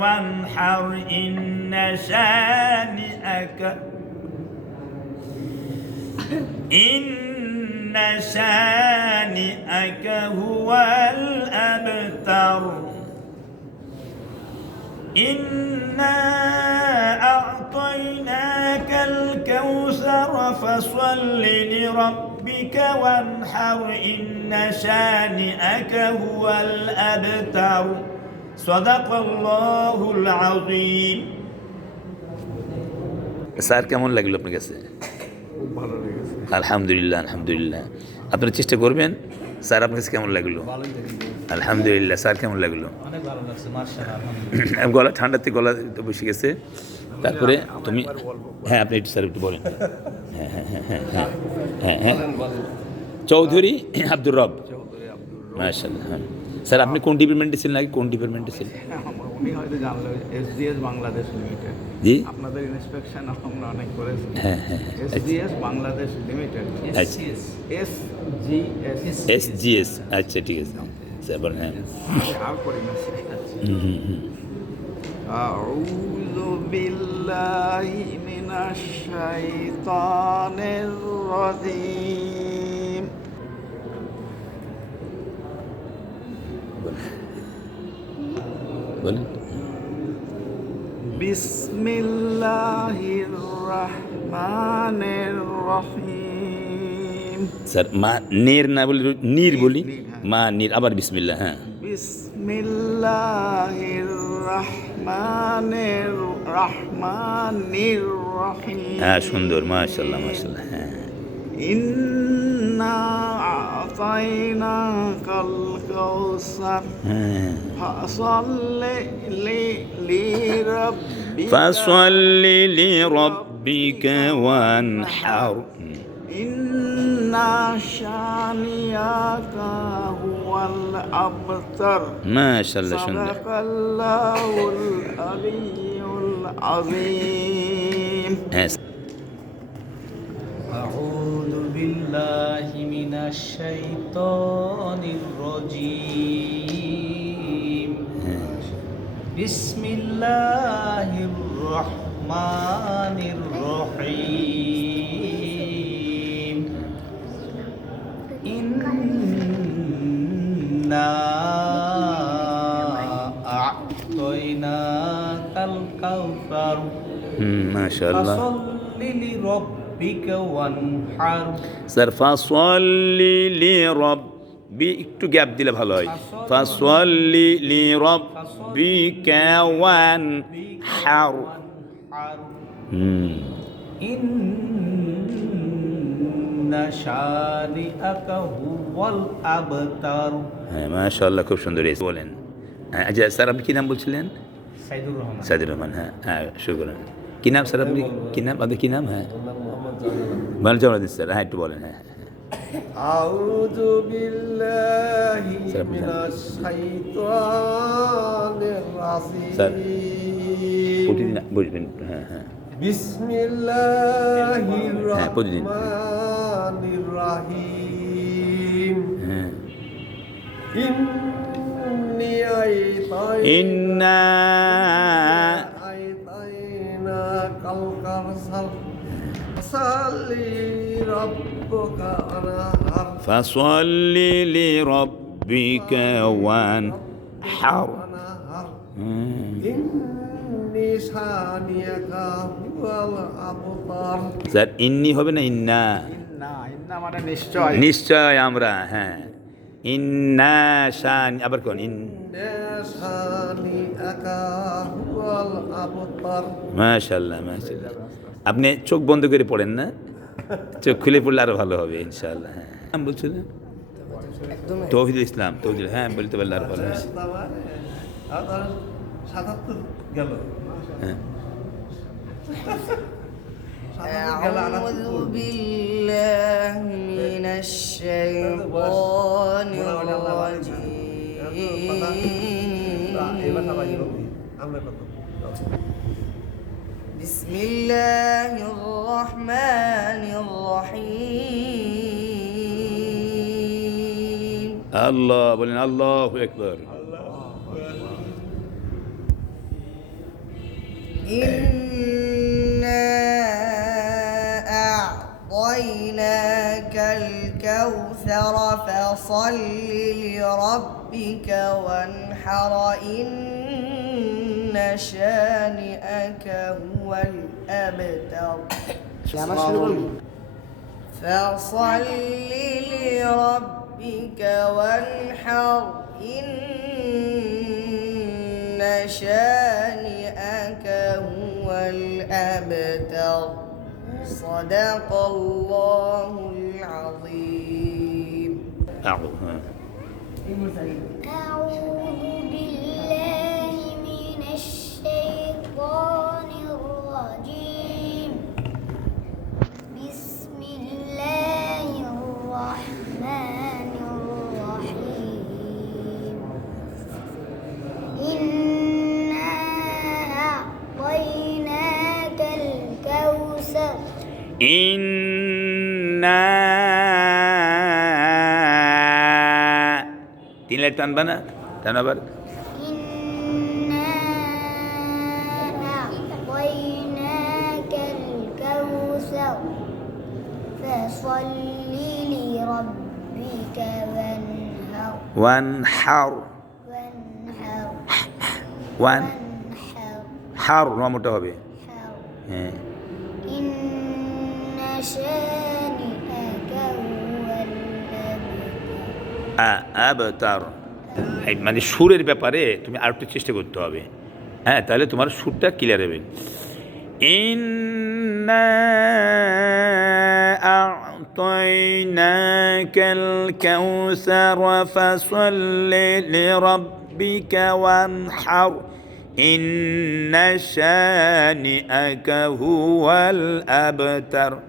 وانحر إن شانئك. إن شانئك هو الأبتر. إنا أعطيناك الكوثر فصل لربك وانحر إن شانئك هو الأبتر. Sir কেমন লাগল আপনার কাছে? আলহামদুলিল্লাহ আলহামদুলিল্লাহ। আপনার চেষ্টা করবেন। স্যার আপনার কাছে কেমন লাগল? আলহামদুলিল্লাহ স্যার কেমন লাগল? গলা ঠান্ডাতে গলা বসে গেছে। তারপরে তুমি হ্যাঁ আপনি একটু স্যার একটু বলেন। হ্যাঁ হ্যাঁ হ্যাঁ হ্যাঁ হ্যাঁ হ্যাঁ, হ্যাঁ। চৌধুরী আব্দুর রব। মাশাল্লাহ হ্যাঁ। স্যার আপনি কোন ডিপার্টমেন্টে ছিলেন আগে কোন ডিপার্টমেন্টে ছিলেন উনি হয়তো জানলো এসডিএস বাংলাদেশ লিমিটেড জি আপনাদের ইন্সপেকশন আমরা অনেক করেছি হ্যাঁ হ্যাঁ হ্যাঁ এসডিএস বাংলাদেশ লিমিটেড আচ্ছা S G S S G S আচ্ছা ঠিক আছে স্যার বলেন হ্যাঁ আর করি না হুম, হুম, হুম। أعوذ بالله من الشيطان الرجيم স্যার মা নীর না বলি নির বলি? মা নীর আবার বিসমিল্লা হ্যাঁ। হ্যাঁ সুন্দর মাশাআল্লাহ মাশাআল্লাহ হ্যাঁ। ইন্না أعطيناك الكوثر. آه. فصل لربك. فصل لربك وانحر. إن شانيك هو الأبتر. ما شاء الله صدق الله العلي العظيم. آه. الشيطان الرجيم بسم الله الرحمن الرحيم إنا أعطيناك الكوثر ما شاء الله فصل لربك وانحر স্যার ফাসল্লি লি রব্বি একটু গ্যাপ দিলে ভালো হয় ফাসল্লি লি রব্বিকা ওয়ান হার وانحر হুম إن شانئك هو الأبتر হ্যাঁ মাশাল্লাহ খুব সুন্দর হয়েছে বলেন হ্যাঁ আচ্ছা স্যার আপনি কী নাম বলছিলেন সাইদুর রহমান সাইদুর রহমান হ্যাঁ হ্যাঁ শুরু করেন কী নাম স্যার আপনি কী নাম আপনার কী নাম হ্যাঁ মোহাম্মদ জামালুদ্দিন স্যার হ্যাঁ একটু বলেন হ্যাঁ হ্যাঁ। أعوذ بالله سلام من عليكم. الشيطان سلام. الرجيم প্রতিদিন বুঝবেন হ্যাঁ হ্যাঁ بسم الله হ্যাঁ, প্রতিদিন। الرحمن الرحيم হ্যাঁ إني أعطيت ওয়ান হার أنهر হুম। إني شانئك هو الأبتر স্যার ইন্নি হবে না ইন্না না ইন্না মানে নিশ্চয় নিশ্চয় আমরা হ্যাঁ ইন্না শান আবার কোন ইন شانئك هو الأبتر মাশাল্লাহ মাশাল্লাহ আপনি চোখ বন্ধ করে পড়েন না চোখ খুলে পড়লে আরো ভালো হবে ইনশাআল্লাহ হ্যাঁ নাম বলছিলেন তৌহিদুল ইসলাম তৌহিদুল হ্যাঁ বলতে পারলে আরো ভালো হবে। সাতাত্তর গেল হ্যাঁ أعوذ بالله من الشيطان الرجيم আমরা কত بسم الله الرحمن الرحيم আল্লাহ বলেন আল্লাহ একবার إنا أعطيناك الكوثر فصل لربك وانحر إن إن شانئك هو الأبتر. فصل لربك وانحر. إن شانئك هو الأبتر. صدق الله العظيم. أعوذ ইন্না তিন লাইট টানবা না টান আবার إنا أعطيناك الكوثر فصل لربك وانهر ওয়ান হার وانحر ওয়ান وانحر হার নমটা হবে حر হ্যাঁ আবতার এই মানে সুরের ব্যাপারে তুমি আর একটু চেষ্টা করতে হবে হ্যাঁ তাহলে তোমার সুরটা ক্লিয়ার হবে ইন্না أعطيناك الكوثر فصل لربك وانحر إن شانئك هو الأبتر